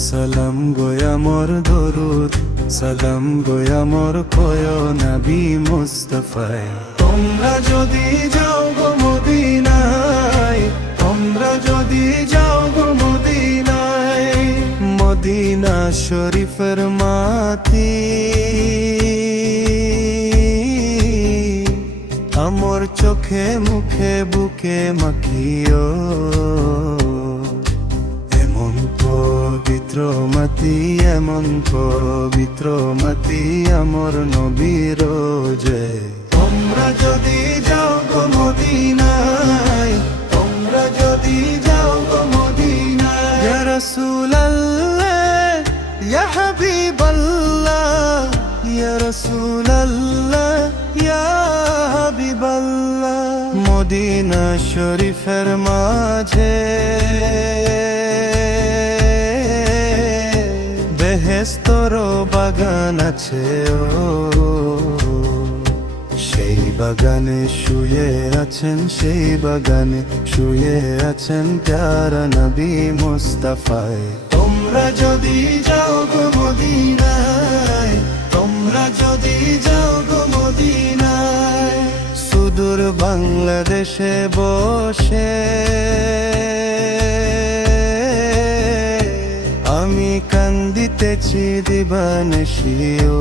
সালাম গোয়া মোর দরুদ সালাম গোয়া মোর কয় নবী মুস্তাফায় তোমরা যদি যাও গো মদিনায় তোমরা যদি যাও গো মদিনায় মদিনা শরীফের মাটি আমর চোখে মুখে বুকে মাখিও এমন পবিত্র মাটি এমন পবিত্র মাটি আমর নবীর যে তোমরা যদি যাও গো মদিনায় তোমরা যদি যাও গো মদিনায় ইয়া রাসূলুল্লাহ ইয়া হাবিবাল্লাহ ইয়া রাসূলুল্লাহ ইয়া হাবিবাল্লাহ মদিনা শরীফের মাঝে বেহেশতের বাগান আছে ও সেই বাগানে শুয়ে আছেন সেই বাগানে শুয়ে আছেন প্যারা নবী মুস্তাফায় তোমরা যদি যাও গো মদিনায় তোমরা যদি যাও গো মদিনায় সুদূর বাংলাদেশে বসে আমি কান্দিতেছি দিবানিশিও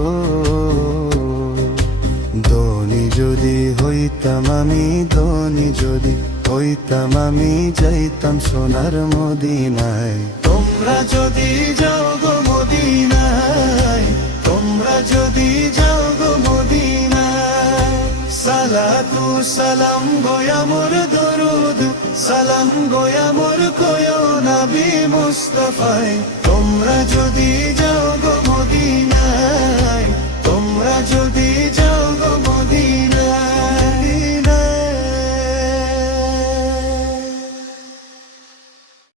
ধনী যদি হইতাম আমি ধনী যদি হইতাম আমি যাইতাম সোনার মদিনায় তোমরা যদি যাও গো মদিনায় তোমরা যদি যাও গো মদিনায় সালাতু সালাম গোয়া মোর দরুদ সালাম গোয়া মোর কয় নবী মুস্তাফায় তোমরা যদি যাও গো মদিনায় তোমরা যদি যাও